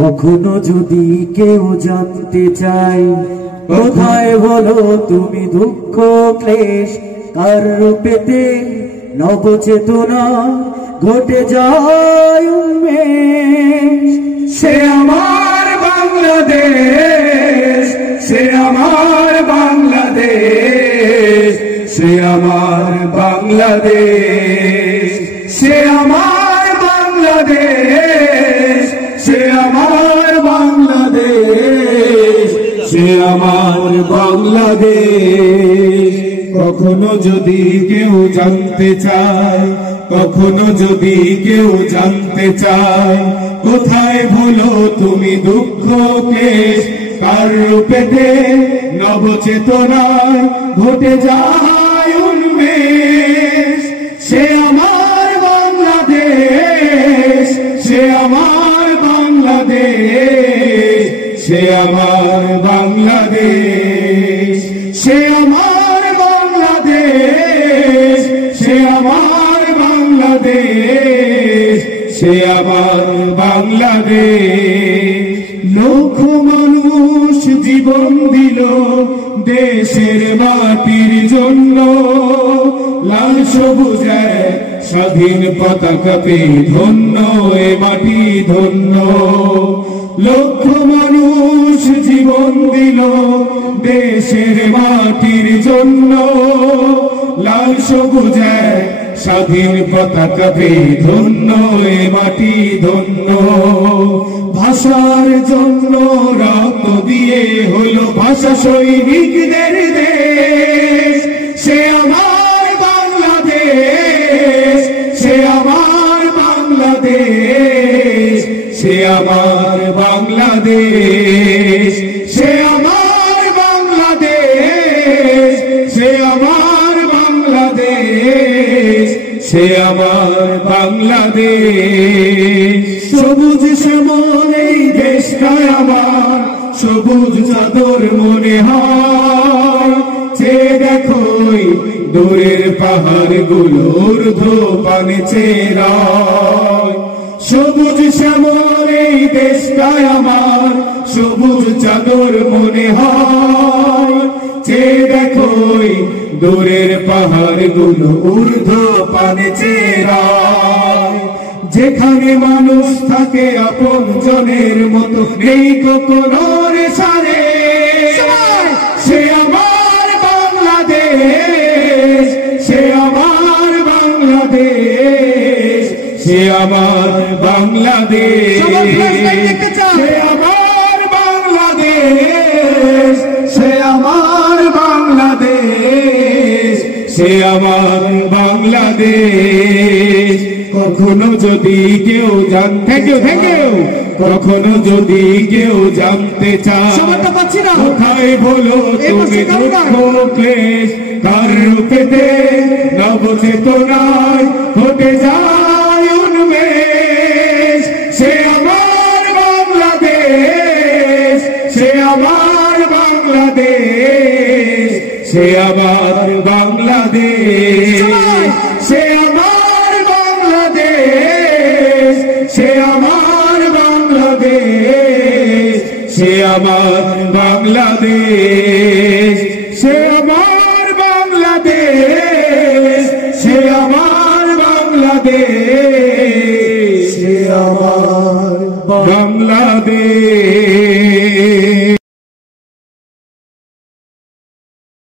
কখনো যদি কেউ জানতে চায় কোথায় বলো তুমি দুঃখ ক্লেশ কার রূপেতে নবচেতনা ঘটে যায় উন্মেষ, সে আমার বাংলাদেশ, সে আমার বাংলাদেশ, সে আমার বাংলাদেশ, সে আমার বাংলাদেশ, সে আমার বাংলাদেশ, সে আমার বাংলাদেশ। কখনো যদি কেউ জানতে চায়, কখনো যদি কেউ জানতে চায় কোথায় ভুলো তুমি দুঃখ ক্লেশ কার রূপেতে নবচেতনায় ঘটে যায় উন্মেষ, সে আমার বাংলাদেশ, সে আমার বাংলাদেশ, সে আমার বাংলাদেশ, সে আমার বাংলাদেশ, সে আমার বাংলাদেশ, সে আমার বাংলাদেশ। লক্ষ মানুষ জীবন দিল দেশের মাটির জন্য, লাল সবুজ স্বাধীন পতাকা পেয়ে ধন্য এ মাটি ধন্য। লক্ষ মানুষ জীবন দিল দেশের মাটির জন্য, লাল সবুজ স্বাধীন পতাকা পেয়ে ধন্য এ মাটি ধন্য। ভাষার জন্য রক্ত দিয়ে হলো ভাষা সৈনিকদের দেশ, সে আমার বাংলাদেশ, সে আমার বাংলাদেশ, সে আমার বাংলাদেশ, সে আমার বাংলাদেশ, সে আমার বাংলাদেশ, সে আমার বাংলাদেশ। সবুজ শ্যামল এই দেশটা আমার, সবুজ চাদর মনে হয়, চেয়ে দেখো দূরের পাহাড় গুলোর ধোপানে চেরা। সবুজ শ্যামল এই দেশটা আমার, সবুজ চাদর মনে হয়, চেয়ে দেখো দূরের পাহাড় গুলো ঊর্ধ্ব পানে চেরা। যেখানে মানুষ থাকে আপন জনের মতো নেই কোনো সারে, সে আমার বাংলাদেশ, সে আমার বাংলাদেশ, সে আমার বাংলাদেশ, সে আমার বাংলাদেশ, সে আমার বাংলাদেশ, সে আমার বাংলাদেশ। কখনো যদি কেউ জানতে কখনো যদি কেউ জানতে চায় কোথায় বলো তুমি দুঃখ ক্লেশ কার রূপেতে নবচেতনায় ঘটে যায় উন্মেষ, সে আমার বাংলাদেশ, সে আমার বাংলাদেশ, সে আমার বাংলাদেশ, সে আমার বাংলাদেশ, সে আমার বাংলাদেশ, সে আমার বাংলাদেশ, সে আমার বাংলাদেশ, সে আমার বাংলাদেশ, সে আমার বাংলাদেশ।